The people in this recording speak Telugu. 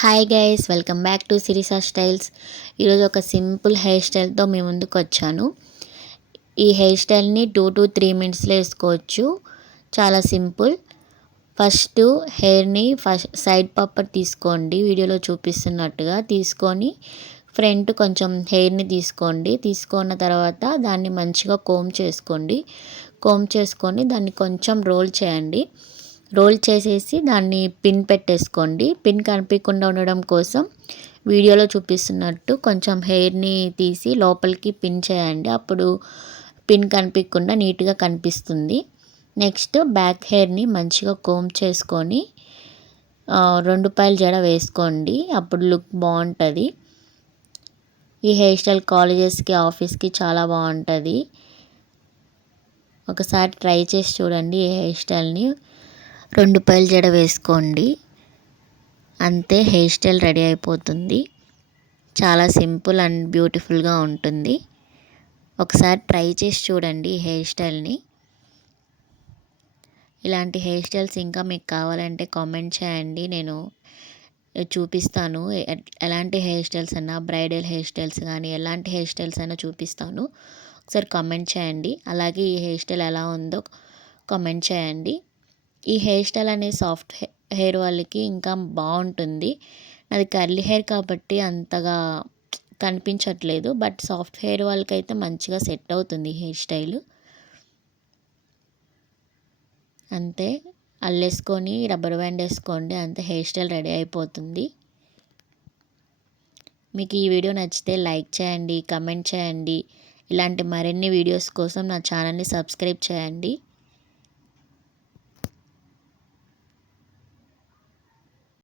Hi guys, welcome back to Sirisa styles. ఈరోజు ఒక సింపుల్ హెయిర్ స్టైల్తో మీ ముందుకు వచ్చాను. ఈ హెయిర్ స్టైల్ని 2 to 3 మినిట్స్లో వేసుకోవచ్చు. చాలా సింపుల్. ఫస్ట్ హెయిర్ని సైడ్ పప్పర్ తీసుకోండి, వీడియోలో చూపిస్తున్నట్టుగా తీసుకొని ఫ్రంట్ కొంచెం హెయిర్ని తీసుకోండి. తీసుకున్న తర్వాత దాన్ని మంచిగా కోమ్ చేసుకొని దాన్ని కొంచెం రోల్ చేయండి. రోల్ చేసేసి దాన్ని పిన్ పెట్టేసుకోండి. పిన్ కనిపించకుండా ఉండడం కోసం వీడియోలో చూపిస్తున్నట్టు కొంచెం హెయిర్ని తీసి లోపలికి పిన్ చేయండి. అప్పుడు పిన్ కనిపించకుండా నీట్గా కనిపిస్తుంది. నెక్స్ట్ బ్యాక్ హెయిర్ని మంచిగా కోమ్ చేసుకొని 2 పైల జడ వేసుకోండి. అప్పుడు లుక్ బాగుంటుంది. ఈ హెయిర్ స్టైల్ కాలేజెస్కి, ఆఫీస్కి చాలా బాగుంటుంది. ఒకసారి ట్రై చేసి చూడండి. ఈ హెయిర్ స్టైల్ని 2 పైల జడ వేసుకోండి. అంతే, హెయిర్ స్టైల్ రెడీ అయిపోతుంది. చాలా సింపుల్ అండ్ బ్యూటిఫుల్గా ఉంటుంది. ఒకసారి ట్రై చేసి చూడండి ఈ హెయిర్ స్టైల్ని. ఇలాంటి హెయిర్ స్టైల్స్ ఇంకా మీకు కావాలంటే కామెంట్ చేయండి, నేను చూపిస్తాను. ఎలాంటి హెయిర్ స్టైల్స్ అయినా, బ్రైడల్ హెయిర్ స్టైల్స్ కానీ ఎలాంటి హెయిర్ స్టైల్స్ అయినా చూపిస్తాను. ఒకసారి కామెంట్ చేయండి. అలాగే ఈ హెయిర్ స్టైల్ ఎలా ఉందో కామెంట్ చేయండి. ఈ హెయిర్ స్టైల్ అనేది సాఫ్ట్ హెయిర్ వాళ్ళకి ఇంకా బాగుంటుంది. నాది కర్లీ హెయిర్ కాబట్టి అంతగా కనిపించట్లేదు, బట్ సాఫ్ట్ హెయిర్ వాళ్ళకైతే మంచిగా సెట్ అవుతుంది హెయిర్ స్టైల్. అంతే, అల్లేసుకొని రబ్బర్ బ్యాండ్ వేసుకోండి. అంతే, హెయిర్ స్టైల్ రెడీ అయిపోతుంది. మీకు ఈ వీడియో నచ్చితే లైక్ చేయండి, కమెంట్ చేయండి. ఇలాంటి మరిన్ని వీడియోస్ కోసం నా ఛానల్ని సబ్స్క్రైబ్ చేయండి.